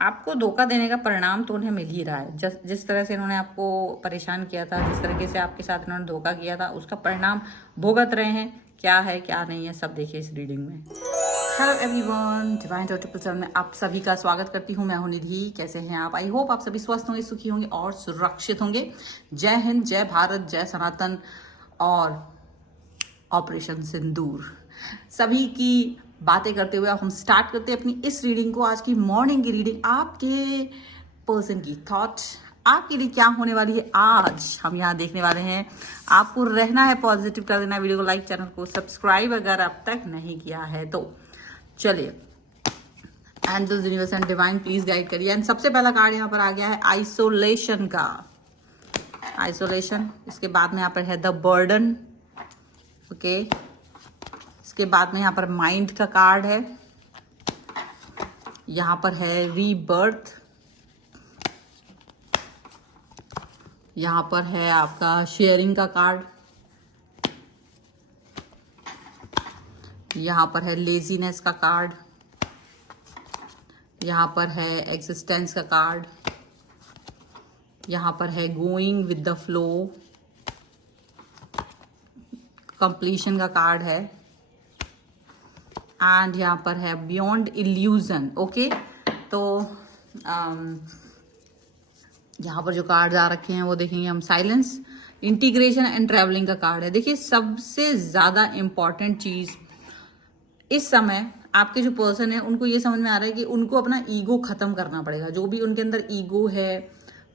आपको धोखा देने का परिणाम तो उन्हें मिल ही रहा है। जिस तरह से इन्होंने आपको परेशान किया था, जिस तरीके से आपके साथ इन्होंने धोखा किया था, उसका परिणाम भुगत रहे हैं। क्या है क्या नहीं है सब देखिए इस रीडिंग में। हेलो एवरीवन, डिवाइन ट्रिपल में आप सभी का स्वागत करती हूँ। मैं हूँ निधि। कैसे हैं आप? आई होप आप सभी स्वस्थ होंगे, सुखी होंगे और सुरक्षित होंगे। जय हिंद, जय भारत, जय सनातन और ऑपरेशन सिंदूर। सभी की बातें करते हुए हम स्टार्ट करते हैं अपनी इस रीडिंग को। आज की मॉर्निंग की रीडिंग, आपके पर्सन की थॉट आपके लिए क्या होने वाली है आज हम यहाँ देखने वाले हैं। आपको रहना है पॉजिटिव, कर देना वीडियो को लाइक, चैनल को सब्सक्राइब अगर अब तक नहीं किया है तो। चलिए, angels, universe and divine please guide करिए। एंड सबसे पहला कार्ड यहाँ पर आ गया है आइसोलेशन का। आइसोलेशन, इसके बाद में यहाँ पर है द बर्डन। ओके, इसके बाद में यहाँ पर माइंड का कार्ड है। यहाँ पर है रीबर्थ। यहाँ पर है आपका शेयरिंग का कार्ड। यहाँ पर है लेजीनेस का कार्ड। यहाँ पर है एग्जिस्टेंस का कार्ड। यहाँ पर है going with the flow, completion का कार्ड है। एंड यहाँ पर है बियॉन्ड इल्यूजन। ओके, तो यहाँ पर जो कार्ड्स आ रखे हैं वो देखेंगे हम। साइलेंस, इंटीग्रेशन एंड ट्रैवलिंग का कार्ड है। देखिए, सबसे ज़्यादा इम्पॉर्टेंट चीज़ इस समय आपके जो पर्सन है उनको ये समझ में आ रहा है कि उनको अपना ईगो खत्म करना पड़ेगा। जो भी उनके अंदर ईगो है,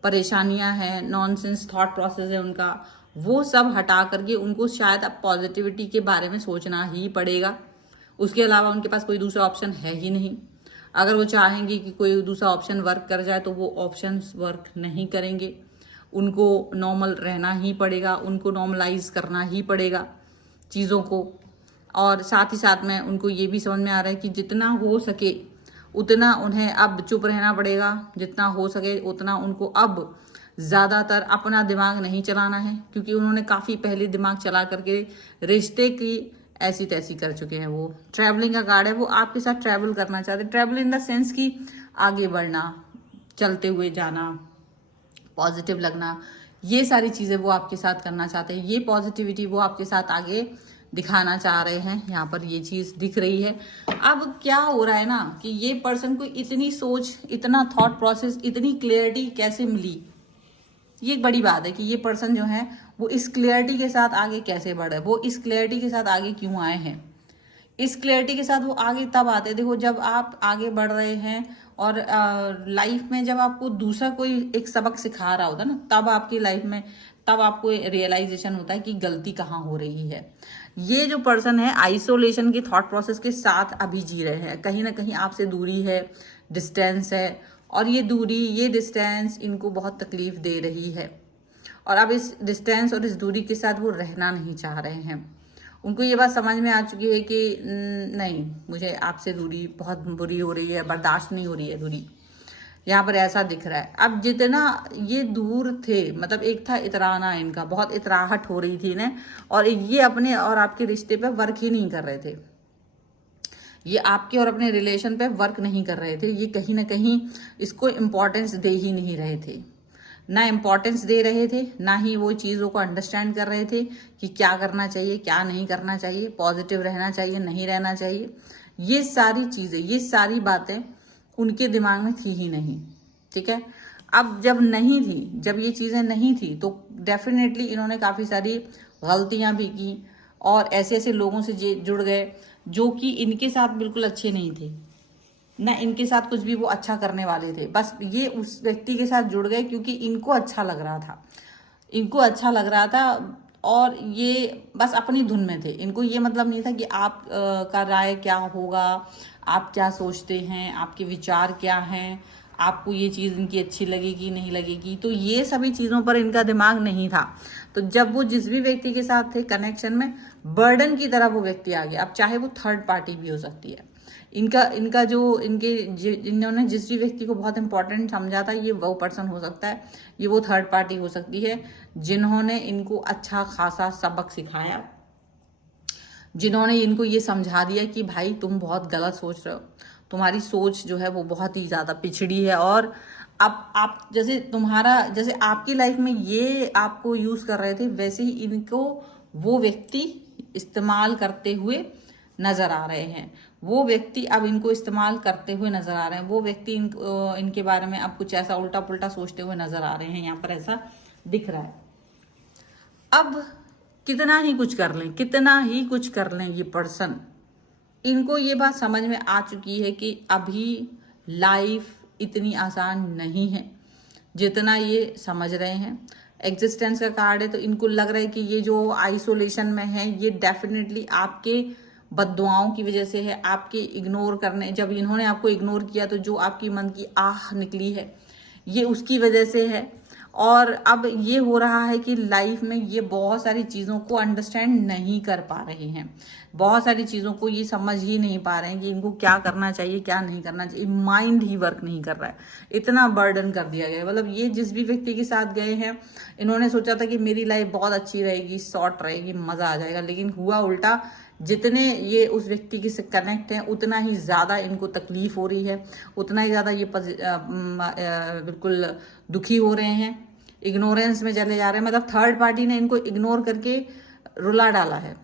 परेशानियां हैं, नॉनसेंस थॉट प्रोसेस है उनका, वो सब हटा करके उनको शायद अब पॉजिटिविटी के बारे में सोचना ही पड़ेगा। उसके अलावा उनके पास कोई दूसरा ऑप्शन है ही नहीं। अगर वो चाहेंगे कि कोई दूसरा ऑप्शन वर्क कर जाए तो वो ऑप्शन वर्क नहीं करेंगे। उनको नॉर्मल रहना ही पड़ेगा, उनको नॉर्मलाइज करना ही पड़ेगा चीज़ों को। और साथ ही साथ में उनको ये भी समझ में आ रहा है कि जितना हो सके उतना उन्हें अब चुप रहना पड़ेगा। जितना हो सके उतना उनको अब ज़्यादातर अपना दिमाग नहीं चलाना है, क्योंकि उन्होंने काफ़ी पहले दिमाग चला करके रिश्ते की ऐसी तैसी कर चुके हैं। वो ट्रैवलिंग का कार्ड है, वो आपके साथ ट्रैवल करना चाहते हैं। ट्रैवल इन द सेंस कि आगे बढ़ना, चलते हुए जाना, पॉजिटिव लगना, ये सारी चीज़ें वो आपके साथ करना चाहते हैं। ये पॉजिटिविटी वो आपके साथ आगे दिखाना चाह रहे हैं। यहाँ पर ये चीज़ दिख रही है। अब क्या हो रहा है ना कि ये पर्सन को इतनी सोच, इतना थॉट प्रोसेस, इतनी क्लियरिटी कैसे मिली, ये एक बड़ी बात है कि ये पर्सन जो है वो इस क्लियरिटी के साथ आगे कैसे बढ़े, वो इस क्लियरिटी के साथ आगे क्यों आए हैं। इस क्लियरिटी के साथ वो आगे तब आते हैं, देखो, जब आप आगे बढ़ रहे हैं और लाइफ में जब आपको दूसरा कोई एक सबक सिखा रहा होता है ना, तब आपकी लाइफ में, तब आपको रियलाइजेशन होता है कि गलती कहाँ हो रही है। ये जो पर्सन है आइसोलेशन के थॉट प्रोसेस के साथ अभी जी रहे हैं। कहीं ना कहीं आपसे दूरी है, डिस्टेंस है, और ये दूरी, ये डिस्टेंस इनको बहुत तकलीफ दे रही है। और अब इस डिस्टेंस और इस दूरी के साथ वो रहना नहीं चाह रहे हैं। उनको ये बात समझ में आ चुकी है कि नहीं, मुझे आपसे दूरी बहुत बुरी हो रही है, बर्दाश्त नहीं हो रही है दूरी। यहाँ पर ऐसा दिख रहा है। अब जितना ये दूर थे, मतलब एक था इतराना, इनका बहुत इतराहट हो रही थी इन्हें, और ये अपने और आपके रिश्ते पे वर्क ही नहीं कर रहे थे। ये आपके और अपने रिलेशन पे वर्क नहीं कर रहे थे। ये कहीं ना कहीं इसको इम्पोर्टेंस दे ही नहीं रहे थे। ना इम्पोर्टेंस दे रहे थे, ना ही वो चीज़ों को अंडरस्टैंड कर रहे थे कि क्या करना चाहिए, क्या नहीं करना चाहिए, पॉजिटिव रहना चाहिए, नहीं रहना चाहिए। ये सारी चीज़ें, ये सारी बातें उनके दिमाग में थी ही नहीं। ठीक है, अब जब नहीं थी, जब ये चीज़ें नहीं थी, तो डेफिनेटली इन्होंने काफ़ी सारी गलतियां भी की और ऐसे ऐसे लोगों से जुड़ गए जो कि इनके साथ बिल्कुल अच्छे नहीं थे, ना इनके साथ कुछ भी वो अच्छा करने वाले थे। बस ये उस व्यक्ति के साथ जुड़ गए क्योंकि इनको अच्छा लग रहा था, इनको अच्छा लग रहा था, और ये बस अपनी धुन में थे। इनको ये मतलब नहीं था कि आप का राय क्या होगा, आप क्या सोचते हैं, आपके विचार क्या हैं, आपको ये चीज़ इनकी अच्छी लगेगी नहीं लगेगी, तो ये सभी चीज़ों पर इनका दिमाग नहीं था। तो जब वो जिस भी व्यक्ति के साथ थे कनेक्शन में, बर्डन की तरह वो व्यक्ति आ गया। अब चाहे वो थर्ड पार्टी भी हो सकती है। इनका जो इन्होंने जिस भी व्यक्ति को बहुत इंपॉर्टेंट समझा था, ये वो पर्सन हो सकता है, ये वो थर्ड पार्टी हो सकती है जिन्होंने इनको अच्छा खासा सबक सिखाया, जिन्होंने इनको ये समझा दिया कि भाई तुम बहुत गलत सोच रहे हो, तुम्हारी सोच जो है वो बहुत ही ज़्यादा पिछड़ी है। और अब आप जैसे आपकी लाइफ में ये आपको यूज़ कर रहे थे, वैसे ही इनको वो व्यक्ति इस्तेमाल करते हुए नज़र आ रहे हैं। वो व्यक्ति अब इनको इस्तेमाल करते हुए नज़र आ रहे हैं। वो व्यक्ति इनके बारे में अब कुछ ऐसा उल्टा पुल्टा सोचते हुए नज़र आ रहे हैं, यहाँ पर ऐसा दिख रहा है। अब कितना ही कुछ कर लें ये पर्सन, इनको ये बात समझ में आ चुकी है कि अभी लाइफ इतनी आसान नहीं है जितना ये समझ रहे हैं। एग्जिस्टेंस का कार्ड है, तो इनको लग रहा है कि ये जो आइसोलेशन में है ये डेफिनेटली आपके बद्दुआओं की वजह से है, आपके इग्नोर करने, जब इन्होंने आपको इग्नोर किया तो जो आपकी मन की आह निकली है ये उसकी वजह से है। और अब ये हो रहा है कि लाइफ में ये बहुत सारी चीज़ों को अंडरस्टैंड नहीं कर पा रहे हैं, बहुत सारी चीज़ों को ये समझ ही नहीं पा रहे हैं कि इनको क्या करना चाहिए क्या नहीं करना चाहिए। माइंड ही वर्क नहीं कर रहा है, इतना बर्डन कर दिया गया है। मतलब ये जिस भी व्यक्ति के साथ गए हैं, इन्होंने सोचा था कि मेरी लाइफ बहुत अच्छी रहेगी, शॉर्ट रहेगी, मज़ा आ जाएगा, लेकिन हुआ उल्टा। जितने ये उस व्यक्ति के से कनेक्ट हैं उतना ही ज़्यादा इनको तकलीफ हो रही है, उतना ही ज़्यादा ये बिल्कुल दुखी हो रहे हैं, इग्नोरेंस में चले जा रहे हैं। मतलब थर्ड पार्टी ने इनको इग्नोर करके रुला डाला है।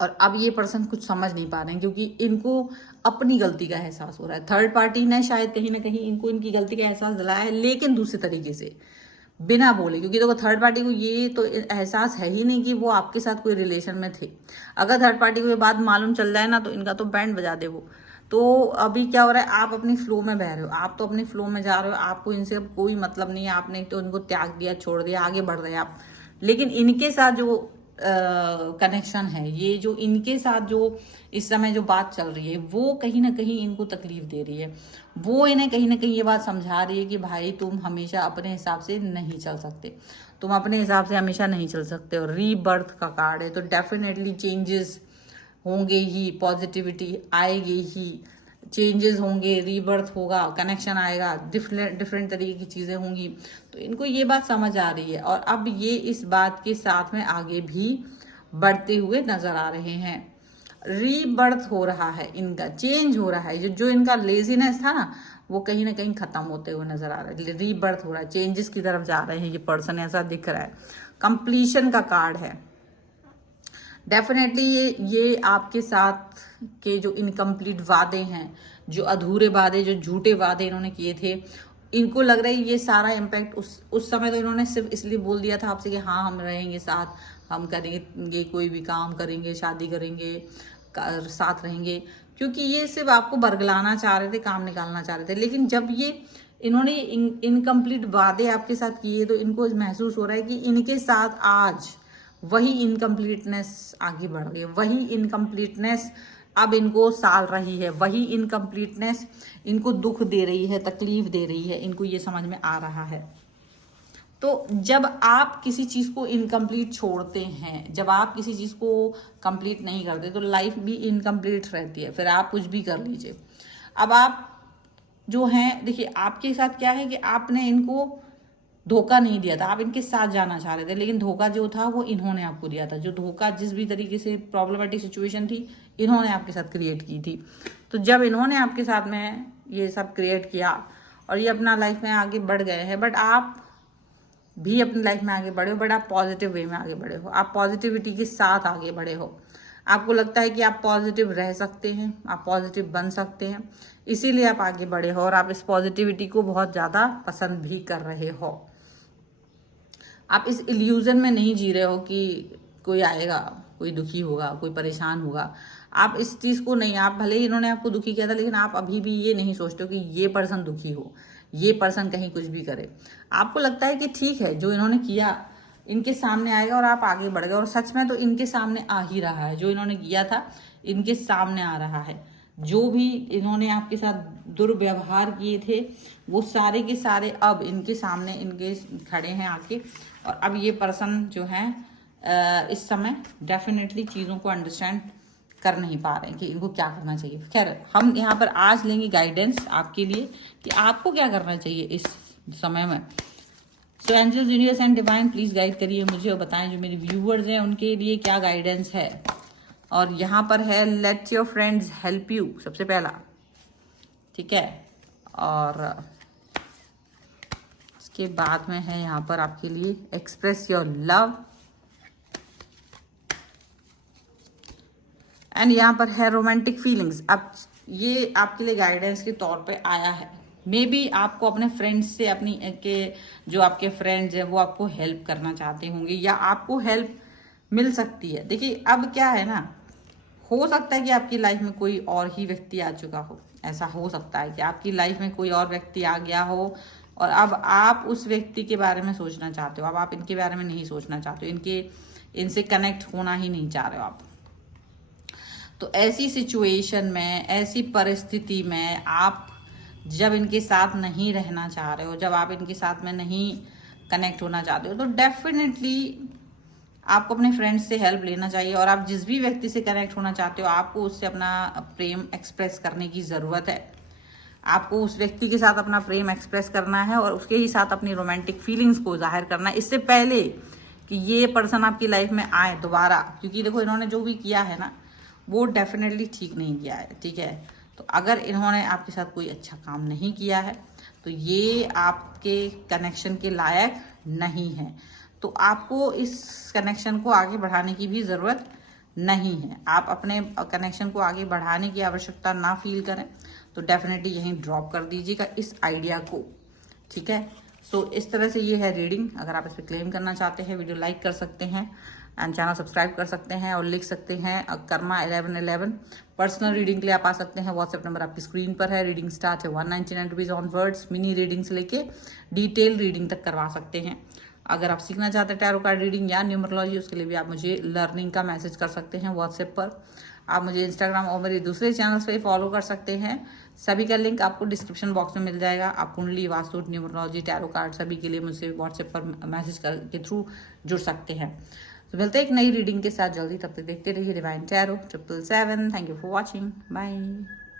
और अब ये पर्सन कुछ समझ नहीं पा रहे हैं क्योंकि इनको अपनी गलती का एहसास हो रहा है। थर्ड पार्टी ने शायद कहीं ना कहीं इनको इनकी गलती का एहसास दिलाया है, लेकिन दूसरे तरीके से, बिना बोले। क्योंकि देखो थर्ड पार्टी को ये तो एहसास है ही नहीं कि वो आपके साथ कोई रिलेशन में थे। अगर थर्ड पार्टी को ये बात मालूम चल जाए ना तो इनका तो बैंड बजा दे वो। तो अभी क्या हो रहा है, आप अपनी फ्लो में बह रहे हो, आप तो अपने फ्लो में जा रहे हो, आपको इनसे अब कोई मतलब नहीं है, आपने तो इनको त्याग दिया, छोड़ दिया, आगे बढ़ रहे हैं आप। लेकिन इनके साथ जो कनेक्शन है, ये जो इनके साथ जो इस समय जो बात चल रही है वो कहीं ना कहीं इनको तकलीफ दे रही है। वो इन्हें कहीं ना कहीं ये बात समझा रही है कि भाई तुम हमेशा अपने हिसाब से नहीं चल सकते, तुम अपने हिसाब से हमेशा नहीं चल सकते। और रीबर्थ का कार्ड है, तो डेफिनेटली चेंजेस होंगे ही, पॉजिटिविटी आएगी ही, चेंजेस होंगे, रीबर्थ होगा, कनेक्शन आएगा, डिफरेंट तरीके की चीज़ें होंगी। तो इनको ये बात समझ आ रही है और अब ये इस बात के साथ में आगे भी बढ़ते हुए नजर आ रहे हैं। रीबर्थ हो रहा है इनका, चेंज हो रहा है। जो इनका लेजीनेस था ना वो कहीं ना कहीं खत्म होते हुए नजर आ रहा है। रीबर्थ हो रहा है, चेंजेस की तरफ जा रहे हैं ये पर्सन, ऐसा दिख रहा है। कंप्लीशन का कार्ड है। डेफिनेटली ये आपके साथ के जो इनकम्प्लीट वादे हैं, जो अधूरे वादे, जो झूठे वादे इन्होंने किए थे, इनको लग रहा है ये सारा इम्पैक्ट उस समय तो इन्होंने सिर्फ इसलिए बोल दिया था आपसे कि हाँ हम रहेंगे साथ, हम करेंगे कोई भी काम करेंगे, शादी करेंगे, साथ रहेंगे, क्योंकि ये सिर्फ आपको बरगलाना चाह रहे थे, काम निकालना चाह रहे थे। लेकिन जब ये इन्होंने इनकम्प्लीट वादे आपके साथ किए तो इनको महसूस हो रहा है कि इनके साथ आज वही इनकम्प्लीटनेस आगे बढ़ रही है, वही इनकम्प्लीटनेस अब इनको साल रही है, वही इनकम्प्लीटनेस इनको दुख दे रही है, तकलीफ दे रही है, इनको ये समझ में आ रहा है। तो जब आप किसी चीज़ को इनकम्प्लीट छोड़ते हैं, जब आप किसी चीज़ को कंप्लीट नहीं करते तो लाइफ भी इनकम्प्लीट रहती है, फिर आप कुछ भी कर लीजिए। अब आप जो हैं, देखिए आपके साथ क्या है कि आपने इनको धोखा नहीं दिया था, आप इनके साथ जाना चाह रहे थे, लेकिन धोखा जो था वो इन्होंने आपको दिया था। जो धोखा, जिस भी तरीके से प्रॉब्लमेटिक सिचुएशन थी, इन्होंने आपके साथ क्रिएट की थी। तो जब इन्होंने आपके साथ में ये सब क्रिएट किया और ये अपना लाइफ में आगे बढ़ गए हैं, बट आप भी अपनी लाइफ में आगे बढ़े हो, बट आप पॉजिटिव वे में आगे बढ़े हो, आप पॉजिटिविटी के साथ आगे बढ़े हो। आपको लगता है कि आप पॉजिटिव रह सकते हैं, आप पॉजिटिव बन सकते हैं, इसीलिए आप आगे बढ़े हो और आप इस पॉजिटिविटी को बहुत ज़्यादा पसंद भी कर रहे हो। आप इस इल्यूजन में नहीं जी रहे हो कि कोई आएगा, कोई दुखी होगा, कोई परेशान होगा। आप इस चीज़ को नहीं, आप भले ही इन्होंने आपको दुखी किया था, लेकिन आप अभी भी ये नहीं सोचते हो कि ये पर्सन दुखी हो, ये पर्सन कहीं कुछ भी करे। आपको लगता है कि ठीक है, जो इन्होंने किया इनके सामने आएगा और आप आगे बढ़ गए। और सच में तो इनके सामने आ ही रहा है, जो इन्होंने किया था इनके सामने आ रहा है। जो भी इन्होंने आपके साथ दुर्व्यवहार किए थे वो सारे के सारे अब इनके सामने इनके खड़े हैं आके। और अब ये पर्सन जो है इस समय डेफिनेटली चीज़ों को अंडरस्टैंड कर नहीं पा रहे हैं कि इनको क्या करना चाहिए। खैर, हम यहाँ पर आज लेंगे गाइडेंस आपके लिए कि आपको क्या करना चाहिए इस समय में। So angels, universe and divine, please guide करिए मुझे और बताएं जो मेरे व्यूअर्स हैं उनके लिए क्या गाइडेंस है। और यहाँ पर है let your friends help you, सबसे पहला ठीक है। और इसके बाद में है यहाँ पर आपके लिए एक्सप्रेस योर लव, एंड यहाँ पर है रोमांटिक फीलिंग्स। अब ये आपके लिए गाइडेंस के तौर पे आया है। मे बी आपको अपने फ्रेंड्स से, अपनी के जो आपके फ्रेंड्स हैं वो आपको हेल्प करना चाहते होंगे या आपको हेल्प मिल सकती है। देखिए अब क्या है ना, हो सकता है कि आपकी लाइफ में कोई और ही व्यक्ति आ चुका हो। ऐसा हो सकता है कि आपकी लाइफ में कोई और व्यक्ति आ गया हो और अब आप उस व्यक्ति के बारे में सोचना चाहते हो। अब आप इनके बारे में नहीं सोचना चाहते हो, इनसे कनेक्ट होना ही नहीं चाह रहे हो आप। तो ऐसी सिचुएशन में, ऐसी परिस्थिति में आप जब इनके साथ नहीं रहना चाह रहे हो, जब आप इनके साथ में नहीं कनेक्ट होना चाहते हो, तो डेफिनेटली आपको अपने फ्रेंड्स से हेल्प लेना चाहिए। और आप जिस भी व्यक्ति से कनेक्ट होना चाहते हो, आपको उससे अपना प्रेम एक्सप्रेस करने की ज़रूरत है। आपको उस व्यक्ति के साथ अपना प्रेम एक्सप्रेस करना है और उसके ही साथ अपनी रोमांटिक फीलिंग्स को जाहिर करना है, इससे पहले कि ये पर्सन आपकी लाइफ में आए दोबारा। क्योंकि देखो इन्होंने जो भी किया है ना, वो डेफिनेटली ठीक नहीं किया है, ठीक है। तो अगर इन्होंने आपके साथ कोई अच्छा काम नहीं किया है तो ये आपके कनेक्शन के लायक नहीं है। तो आपको इस कनेक्शन को आगे बढ़ाने की भी ज़रूरत नहीं है। आप अपने कनेक्शन को आगे बढ़ाने की आवश्यकता ना फील करें तो डेफिनेटली यहीं ड्रॉप कर दीजिएगा इस आइडिया को, ठीक है। सो इस तरह से ये है रीडिंग। अगर आप इस पर क्लेम करना चाहते हैं, वीडियो लाइक कर सकते हैं एंड चैनल सब्सक्राइब कर सकते हैं और लिख सकते हैं कर्मा 1111। पर्सनल रीडिंग के लिए आप आ सकते हैं, व्हाट्सएप नंबर आपकी स्क्रीन पर है। रीडिंग स्टार्ट है 199 rupees on words. Mini reading से लेके डिटेल रीडिंग तक करवा सकते हैं। अगर आप सीखना चाहते हैं टैरो कार्ड रीडिंग या न्यूमरोलॉजी, उसके लिए भी आप मुझे लर्निंग का मैसेज कर सकते हैं व्हाट्सएप पर। आप मुझे इंस्टाग्राम और मेरे दूसरे चैनल्स पे फॉलो कर सकते हैं। सभी का लिंक आपको डिस्क्रिप्शन बॉक्स में मिल जाएगा। आप कुंडली, वास्तु, न्यूमरोलॉजी, टैरो कार्ड सभी के लिए मुझसे व्हाट्सएप पर मैसेज के थ्रू जुड़ सकते हैं। तो मिलते हैं एक नई रीडिंग के साथ जल्दी। तब तक देखते रहिए divine tarot 777। Thank you for watching, bye.